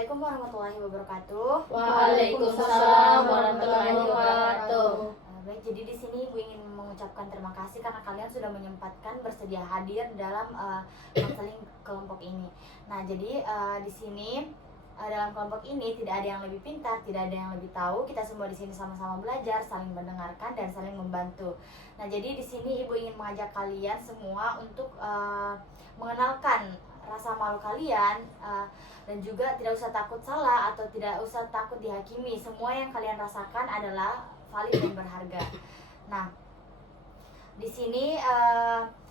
Assalamualaikum warahmatullahi wabarakatuh. Waalaikumsalam warahmatullahi wabarakatuh. Baik, jadi di sini Ibu ingin mengucapkan terima kasih karena kalian sudah menyempatkan bersedia hadir dalam konseling kelompok ini. Nah, jadi di sini dalam kelompok ini tidak ada yang lebih pintar, tidak ada yang lebih tahu. Kita semua di sini sama-sama belajar, saling mendengarkan dan saling membantu. Nah, jadi di sini Ibu ingin mengajak kalian semua untuk mengenalkan rasa malu kalian dan juga tidak usah takut salah atau tidak usah takut dihakimi. Semua yang kalian rasakan adalah valid dan berharga. Nah, di sini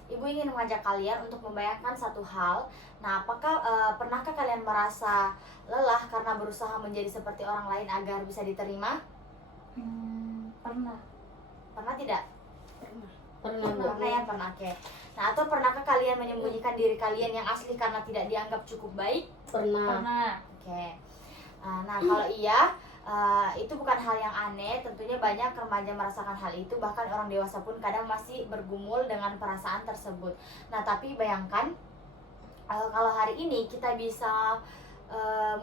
Ibu ingin mengajak kalian untuk membayangkan satu hal. Nah, apakah pernahkah kalian merasa lelah karena berusaha menjadi seperti orang lain agar bisa diterima? Pernah. Pernah tidak? Pernah. Ya, pernah. Oke. Nah, atau pernahkah kalian menyembunyikan diri kalian yang asli karena tidak dianggap cukup baik? Pernah. Oke. Nah, kalau iya, itu bukan hal yang aneh. Tentunya banyak remaja merasakan hal itu. Bahkan orang dewasa pun kadang masih bergumul dengan perasaan tersebut. Nah, tapi bayangkan kalau hari ini kita bisa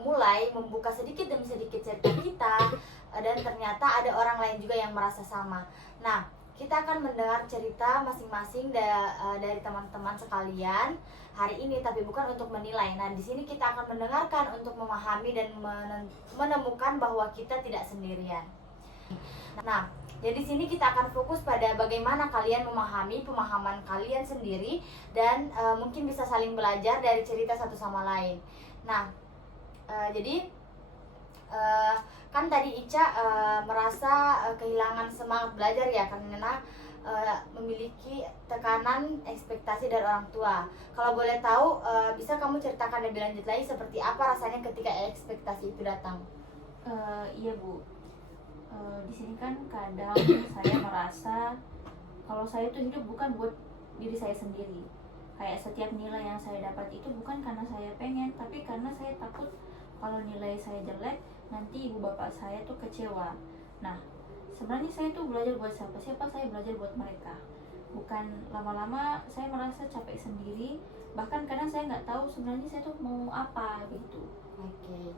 mulai membuka sedikit demi sedikit cerita kita, dan ternyata ada orang lain juga yang merasa sama. Nah, kita akan mendengar cerita masing-masing dari teman-teman sekalian hari ini, tapi bukan untuk menilai. Nah, di sini kita akan mendengarkan untuk memahami dan menemukan bahwa kita tidak sendirian. Nah, jadi di sini kita akan fokus pada bagaimana kalian memahami pemahaman kalian sendiri dan mungkin bisa saling belajar dari cerita satu sama lain. Nah, jadi kan tadi Ica merasa kehilangan semangat belajar ya karena memiliki tekanan ekspektasi dari orang tua. Kalau boleh tahu, bisa kamu ceritakan lebih lanjut lagi seperti apa rasanya ketika ekspektasi itu datang? Iya Bu. Di sini kan kadang saya merasa kalau saya itu hidup bukan buat diri saya sendiri. Kayak setiap nilai yang saya dapat itu bukan karena saya pengen, tapi karena saya takut kalau nilai saya jelek nanti ibu bapak saya tuh kecewa. Nah, sebenarnya saya tuh belajar buat siapa saya belajar buat mereka. Bukan lama-lama saya merasa capek sendiri, bahkan kadang saya nggak tahu sebenarnya saya tuh mau apa gitu. Oke.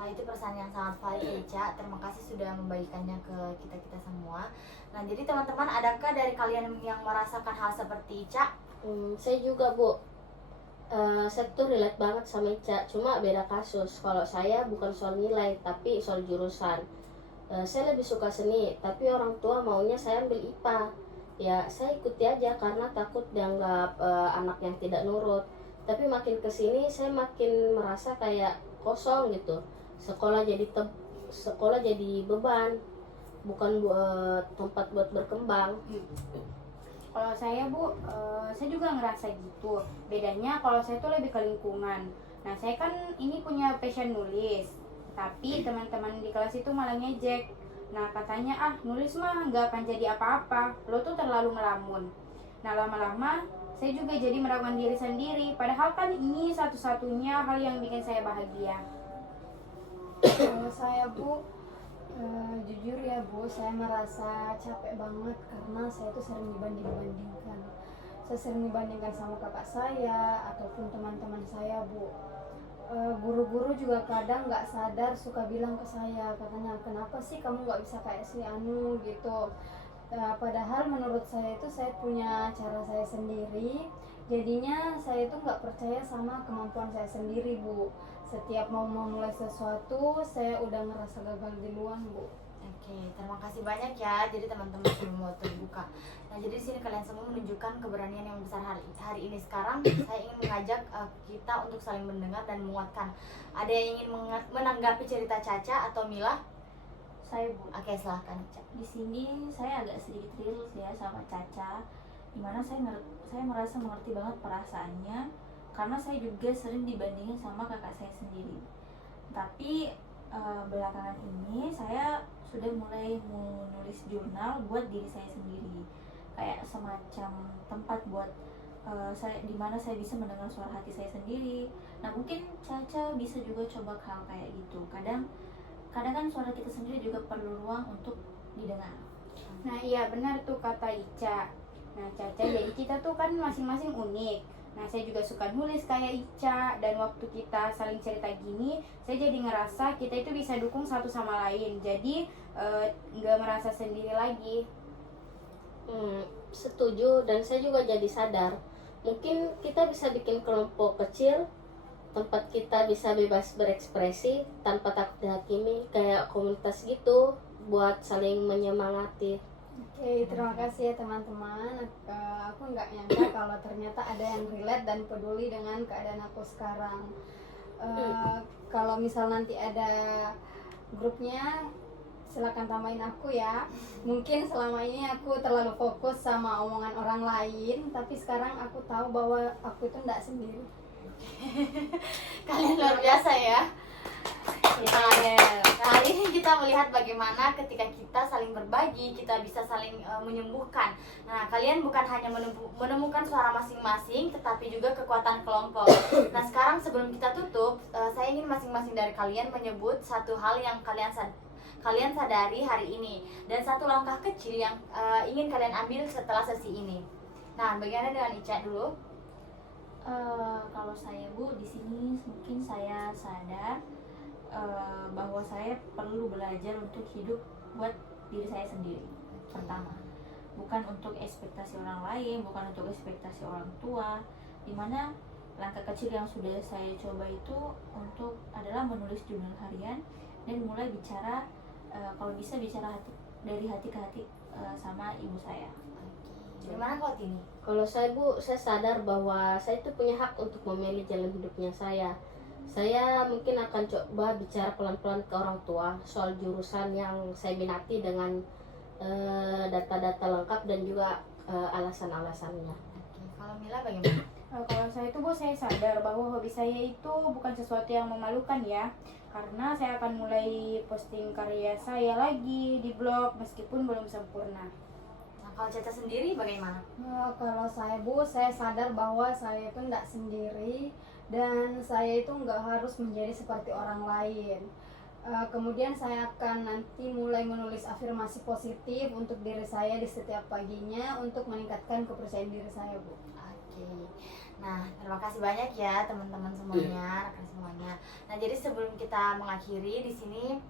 Nah, itu perasaan yang sangat valid Ica. Terima kasih sudah membagikannya ke kita-kita semua. Nah, jadi teman-teman, adakah dari kalian yang merasakan hal seperti Ica? Saya juga Bu. Saya tuh relate banget sama Ica, cuma beda kasus. Kalau saya bukan soal nilai, tapi soal jurusan. Saya lebih suka seni, tapi orang tua maunya saya ambil IPA. Ya, saya ikuti aja karena takut dianggap anak yang tidak nurut. Tapi makin kesini, saya makin merasa kayak kosong gitu. Sekolah jadi beban, bukan buat tempat buat berkembang. Kalau saya Bu, saya juga ngerasa gitu. Bedanya kalau saya tuh lebih ke lingkungan. Nah, saya kan ini punya passion nulis, tapi teman-teman di kelas itu malah ngejek. Nah, katanya nulis mah nggak akan jadi apa-apa, lo tuh terlalu ngelamun. Nah, lama-lama saya juga jadi meragukan diri sendiri. Padahal kan ini satu-satunya hal yang bikin saya bahagia. Kalau saya Bu, jujur ya Bu, saya merasa capek banget karena saya tuh sering dibanding-bandingkan. Saya sering dibandingkan sama kakak saya ataupun teman-teman saya Bu. Guru-guru juga kadang nggak sadar suka bilang ke saya, katanya kenapa sih kamu nggak bisa kayak si Anu gitu. Padahal menurut saya itu saya punya cara saya sendiri. Jadinya saya itu nggak percaya sama kemampuan saya sendiri Bu. Setiap mau memulai sesuatu, saya udah ngerasa gagal duluan Bu. Oke, terima kasih banyak ya. Jadi teman-teman sudah mau terbuka. Nah, jadi di sini kalian semua menunjukkan keberanian yang besar hari ini. Sekarang saya ingin mengajak kita untuk saling mendengar dan menguatkan. Ada yang ingin menanggapi cerita Caca atau Mila? Saya Bu. Oke, silahkan Caca. Di sini saya agak sedikit relate ya sama Caca. Dimana saya merasa mengerti banget perasaannya karena saya juga sering dibandingin sama kakak saya sendiri. Tapi belakangan ini saya sudah mulai menulis jurnal buat diri saya sendiri, kayak semacam tempat buat saya dimana saya bisa mendengar suara hati saya sendiri. Nah, mungkin Caca bisa juga coba hal kayak gitu. Kadang kan suara kita sendiri juga perlu ruang untuk didengar. Nah, iya benar tuh kata Ica. Nah, Caca, jadi kita tuh kan masing-masing unik. Nah, saya juga suka nulis kayak Ica, dan waktu kita saling cerita gini, saya jadi ngerasa kita itu bisa dukung satu sama lain. Jadi nggak merasa sendiri lagi. Setuju, dan saya juga jadi sadar mungkin kita bisa bikin kelompok kecil tempat kita bisa bebas berekspresi tanpa takut dihakimi, kayak komunitas gitu buat saling menyemangati. Oke, terima kasih ya teman-teman. Aku nggak nyangka kalau ternyata ada yang relate dan peduli dengan keadaan aku sekarang. Kalau misal nanti ada grupnya, silakan tambahin aku ya. Mungkin selama ini aku terlalu fokus sama omongan orang lain, tapi sekarang aku tahu bahwa aku itu nggak sendiri. Kalian luar biasa ya. Kali ini kita melihat bagaimana ketika kita saling berbagi, kita bisa saling menyembuhkan. Nah, kalian bukan hanya menemukan suara masing-masing, tetapi juga kekuatan kelompok. Nah, sekarang sebelum kita tutup, saya ingin masing-masing dari kalian menyebut satu hal yang kalian sadari hari ini, dan satu langkah kecil yang ingin kalian ambil setelah sesi ini. Nah, bagaimana dengan Ica dulu? Kalau saya Bu, di sini mungkin saya sadar bahwa saya perlu belajar untuk hidup buat diri saya sendiri. Pertama, bukan untuk ekspektasi orang lain, bukan untuk ekspektasi orang tua. Dimana langkah kecil yang sudah saya coba itu adalah menulis jurnal harian dan mulai bicara, kalau bisa bicara dari hati ke hati sama ibu saya. Gimana kalau Tini? Kalau saya Bu, saya sadar bahwa saya itu punya hak untuk memilih jalan hidupnya saya. Saya mungkin akan coba bicara pelan-pelan ke orang tua soal jurusan yang saya minati dengan data-data lengkap dan juga alasan-alasannya. Kalau Mila bagaimana? Kalau saya itu Bu, saya sadar bahwa hobi saya itu bukan sesuatu yang memalukan ya. Karena saya akan mulai posting karya saya lagi di blog meskipun belum sempurna. Kalau Caca sendiri bagaimana? Kalau saya Bu, saya sadar bahwa saya itu nggak sendiri dan saya itu nggak harus menjadi seperti orang lain. Kemudian saya akan nanti mulai menulis afirmasi positif untuk diri saya di setiap paginya untuk meningkatkan kepercayaan diri saya Bu. Oke. Nah, terima kasih banyak ya teman-teman semuanya, rekan semuanya. Nah, jadi sebelum kita mengakhiri di sini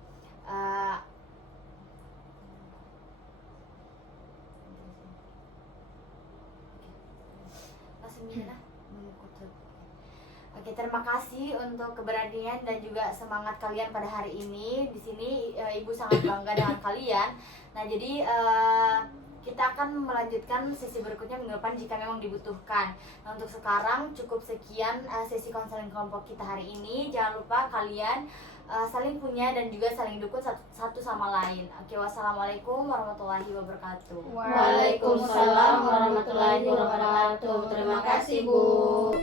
Oke, terima kasih untuk keberanian dan juga semangat kalian pada hari ini. Di sini Ibu sangat bangga dengan kalian. Nah, jadi kita akan melanjutkan sesi berikutnya minggu depan jika memang dibutuhkan. Nah, untuk sekarang cukup sekian sesi konseling kelompok kita hari ini. Jangan lupa kalian saling punya dan juga saling dukung satu sama lain. Oke, wassalamualaikum warahmatullahi wabarakatuh. Waalaikumsalam warahmatullahi wabarakatuh. Terima kasih Bu.